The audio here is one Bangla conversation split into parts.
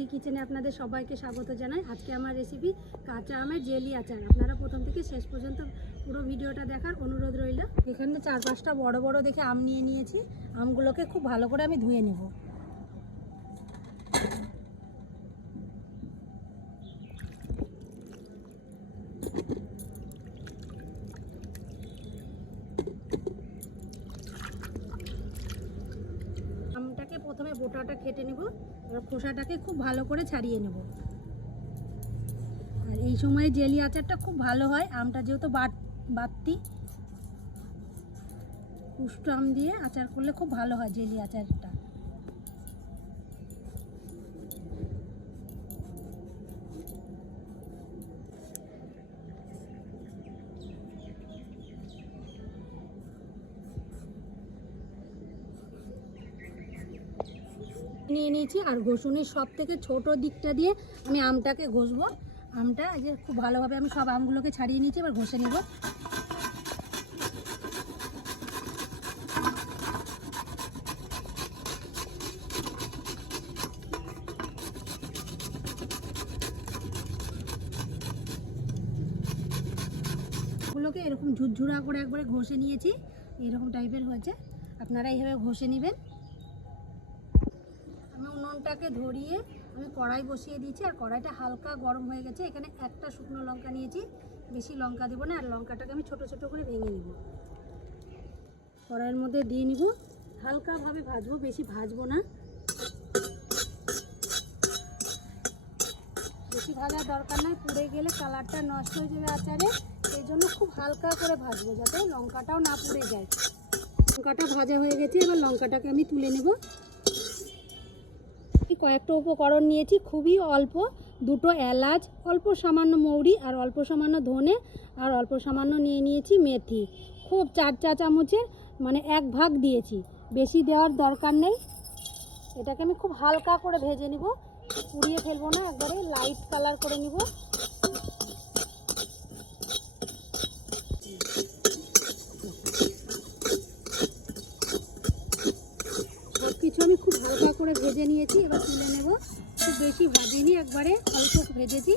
মাহি কিচেনে আপনাদের সবাইকে স্বাগত জানাই। আজকে আমার রেসিপি কাঁচা আমের জেলি আচার। আপনারা প্রথম থেকে শেষ পর্যন্ত পুরো ভিডিওটা দেখার অনুরোধ রইল। এখানে চার পাঁচটা বড় বড় দেখে আম নিয়ে নিয়েছি। আমগুলোকে খুব ভালো করে আমি ধুয়ে নেব। প্রথমে কেটে নেব, এবার খোসাটাকে খুব ভালো করে ছাড়িয়ে নেব। আর এই সময়ে জেলি আচারটা খুব ভালো হয়, আমটা যেহেতু বাট, বাড়তি পুষ্ট আম দিয়ে আচার করলে খুব ভালো হয় জেলি আচারটা। নিয়ে নিয়েছি আর ঘষুনির সব থেকে ছোট দিকটা দিয়ে আমি আমটাকে ঘষবো। আমটা যে খুব ভালোভাবে আমি সব আমগুলোকে ছাড়িয়ে নিয়েছি, এবার ঘষে নেব। গুলোকে এরকম ঝুরঝুরা করে একবারে ঘষে নিয়েছি, এরকম টাইপের হয়েছে। আপনারা এইভাবে ঘষে নেবেন। আমি উনুনটাকে ধরিয়ে আমি কড়াই বসিয়ে দিয়েছি, আর কড়াইটা হালকা গরম হয়ে গেছে। এখানে একটা শুকনো লঙ্কা নিয়েছি, বেশি লঙ্কা দেবো না, আর লঙ্কাটাকে আমি ছোট ছোট করে ভেঙে নিব। কড়াইয়ের মধ্যে দিয়ে নিব। হালকাভাবে ভাজবো, বেশি ভাজবো না। বেশি ভাজার দরকার নাই, পুড়ে গেলে কালারটা নষ্ট হয়ে যাবে আচারে। এই জন্য খুব হালকা করে ভাজবো যাতে লঙ্কাটাও না পুড়ে যায়। লঙ্কাটা ভাজা হয়ে গেছে, এবার লঙ্কাটাকে আমি তুলে নেব। কয়েকটা উপকরণ নিয়েছি, খুবই অল্প। দুটো এলাচ, অল্প সামান্য মৌরি আর অল্প সামান্য ধনে আর অল্প সামান্য নিয়ে নিয়েছি মেথি। খুব চার চা চামচের মানে এক ভাগ দিয়েছি। বেশি দেওয়ার দরকার নেই। এটাকে আমি খুব হালকা করে ভেজে নিব। পুড়িয়ে ফেলব না, একবারে লাইট কালার করে নিব সব কিছু আমি খুব হালকা করে ভেজে নিয়েছি, এবার তুলে নেব। খুব বেশি ভাজিনি একবারে অল্প ভেজেছি।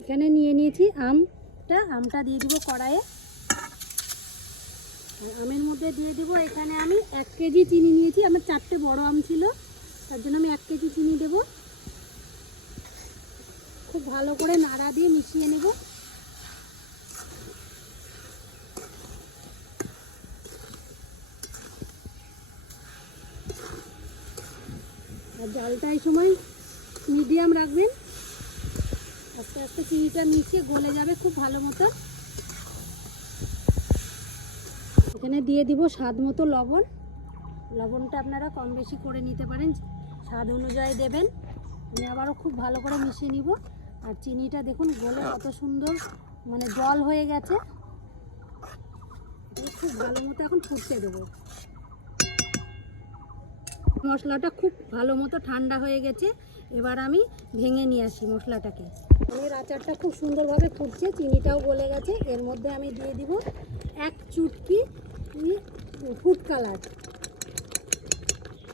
এখানে নিয়ে নিয়েছি আমটা আমটা দিয়ে দিব কড়াইয়ে। আমের মধ্যে দিয়ে দিব, এখানে আমি এক কেজি চিনি নিয়েছি, আমার চারটে বড় আম ছিল, তার জন্য আমি এক কেজি চিনি দেব। খুব ভালো করে নাড়া দিয়ে মিশিয়ে নেব। আর জলটা এই সময় মিডিয়াম রাখবেন। আস্তে আস্তে চিনিটা মিশিয়ে গলে যাবে খুব ভালো মতো। এখানে দিয়ে দিব স্বাদ মতো লবণ। লবণটা আপনারা কম বেশি করে নিতে পারেন, স্বাদ অনুযায়ী দেবেন। আমি আবারও খুব ভালো করে মিশিয়ে নিব। আর চিনিটা দেখুন, গলে কত সুন্দর মানে জল হয়ে গেছে। খুব ভালো মতো এখন ফুটতে দেবো। মশলাটা খুব ভালো মতো ঠান্ডা হয়ে গেছে। এবার আমি ভেঙে নিয়ে আসি মশলাটাকে। আমের আচারটা খুব সুন্দরভাবে ফুটছে, চিনিটাও গলে গেছে। এর মধ্যে আমি দিয়ে দিব এক চুটকি ফুড কালার।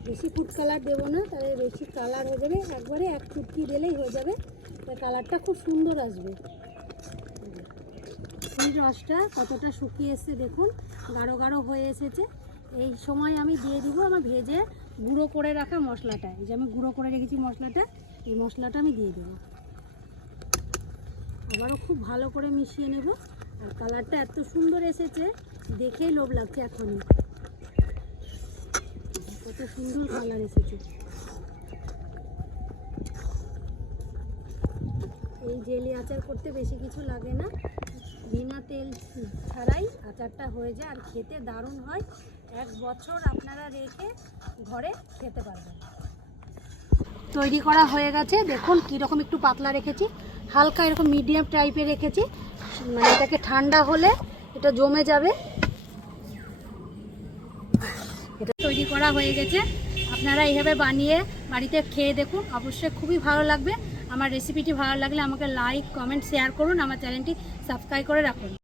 বেশি ফুড কালার দেবো না, তাহলে বেশি কালার হয়ে যাবে একবারে এক চুটকি দিলেই হয়ে যাবে। কালারটা খুব সুন্দর আসবে। এই রসটা কতটা শুকিয়ে এসছে দেখুন। গাঢ় গাঢ় হয়ে এসেছে। এই সময় আমি দিয়ে দিব আমার ভেজে গুঁড়ো করে রাখা মশলাটা। এই যে আমি গুঁড়ো করে রেখেছি মশলাটা, এই মশলাটা আমি দিয়ে দেবো। আবারও খুব ভালো করে মিশিয়ে নেব। আর কালারটা এত সুন্দর এসেছে, দেখেই লোভ লাগছে এখনই। কত সুন্দর কালার এসেছে। এই জেলি আচার করতে বেশি কিছু লাগে না। বিনা তেল ছাড়াই আচারটা হয়ে যায় আর খেতে দারুণ হয়। এক বছর আপনারা রেখে ঘরে খেতে পারবেন। তৈরি করা হয়ে গেছে। দেখুন কীরকম একটু পাতলা রেখেছি। হালকা এরকম মিডিয়াম টাইপের রেখেছি। মানে এটাকে ঠান্ডা হলে এটা জমে যাবে। এটা তৈরি করা হয়ে গেছে। আপনারা এইভাবে বানিয়ে বাড়িতে খেয়ে দেখুন। অবশ্যই খুবই ভালো লাগবে। আমার রেসিপিটি ভালো লাগলে আমাকে লাইক কমেন্ট শেয়ার করুন। আমার চ্যানেলটি সাবস্ক্রাইব করে রাখুন।